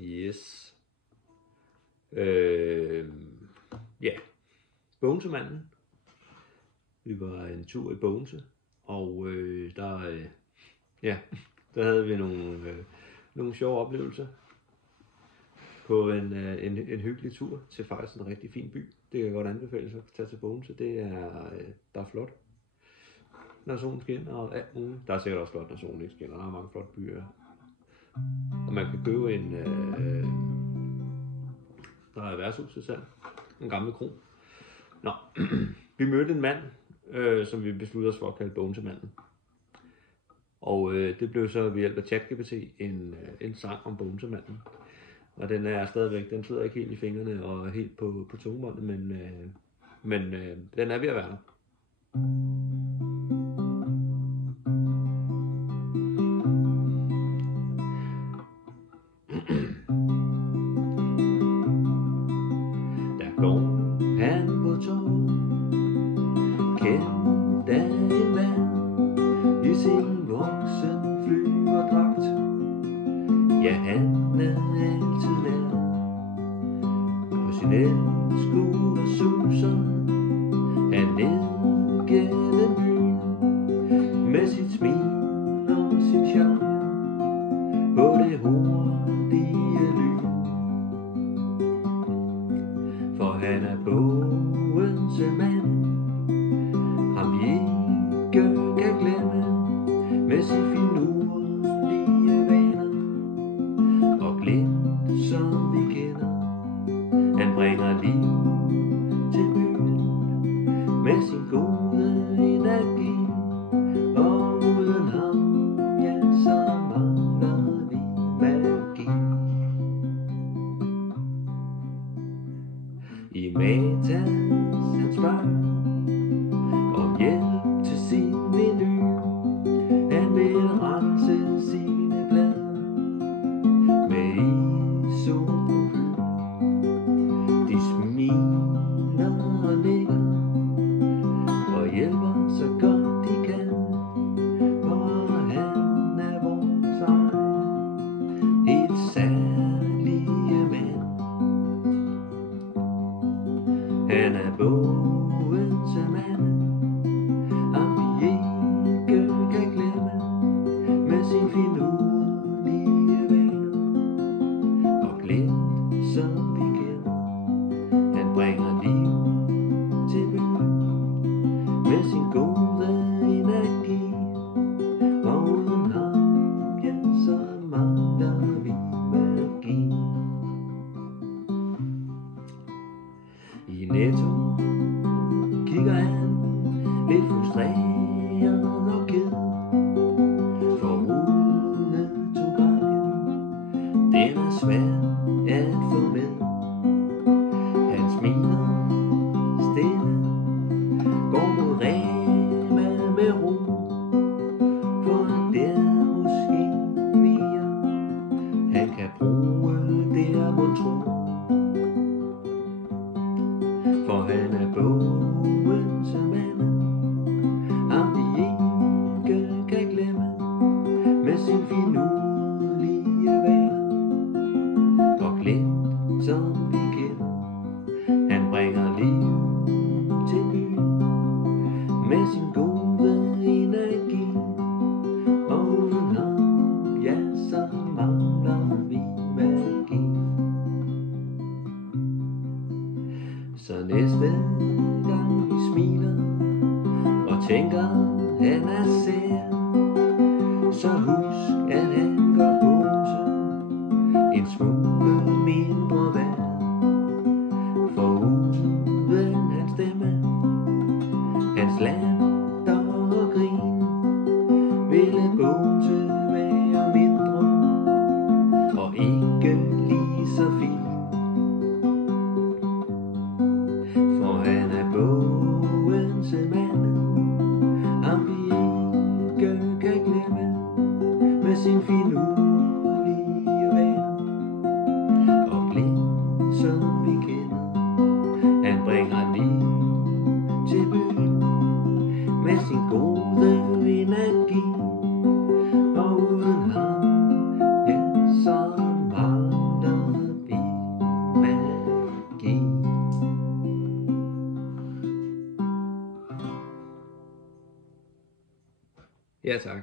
Yes. Ja. Bogensemanden. Vi var en tur i Bogense, og der havde vi nogle sjove oplevelser på en hyggelig tur til faktisk en rigtig fin by. Det kan jeg godt anbefale sig at tage til Bogense. Der er flot, når solen skinner, og der er sikkert også flot, når solen ikke skinner. Der er mange flotte byer. Og man kan købe der er et værtshus til salg. En gammel kro. Nå, vi mødte en mand, som vi besluttede os for at kalde Bogensemanden. Og det blev så ved hjælp af ChatGPT en sang om Bogensemanden. Og den er stadigvæk, den sidder ikke helt i fingrene og helt på tungebåndet, men den er ved at være der. Der går han på torvet, kendt af en mand, i sin voksen flyverdragt. Ja, han er altid nær, på sin elskutter suser han ned gennem byen, med sit smil og sin charme på det hurtige lyn. For han er Bogensemanden, ham vi ikke kan glemme, med sin finurlige vaner og glimt som vi kender. Han bringer liv til byen med sin gode energi, og uden ham, ja, så mangler vi magi. I Matas han spørger om hjælp til sin menu. Han vil rense sine plader med isopropyl. De smiler og nikker og hjælper så godt de kan, for han er vores egen helt særlige mand. Han er Bogensemanden, ham vi ikke kan glemme, med sin finurlige vaner og glimt som vi kender. Han bringer liv til byen med sin gode energi, og uden ham, ja, så mangler vi magi. I Netto kigger han lidt frustreret og ked, for rulletobakken, den er svær at få med. Han smiler stille, går mod Rema med ro, for der måske mere han kan bruge der må tro. For han er Bogensemanden, ham vi ikke kan glemme, med sin finurlige vaner og glimt som vi kender. Han bringer liv til byen med sin gode energi, og uden ham, ja, så mangler vi magi. Så næste gang vi smiler og tænker han er sær, så husk at han gør Bogense en smule mindre værd. For uden hans stemme, hans latter og grin, ville Bogense være mindre og ikke lige så fin. For han er Bogensemanden, ham vi ikke kan glemme, med sin finurlige vaner og glimt som vi kender. Han bringer liv til byen med sin gode energi, og uden ham, ja, så mangler Ja, tak.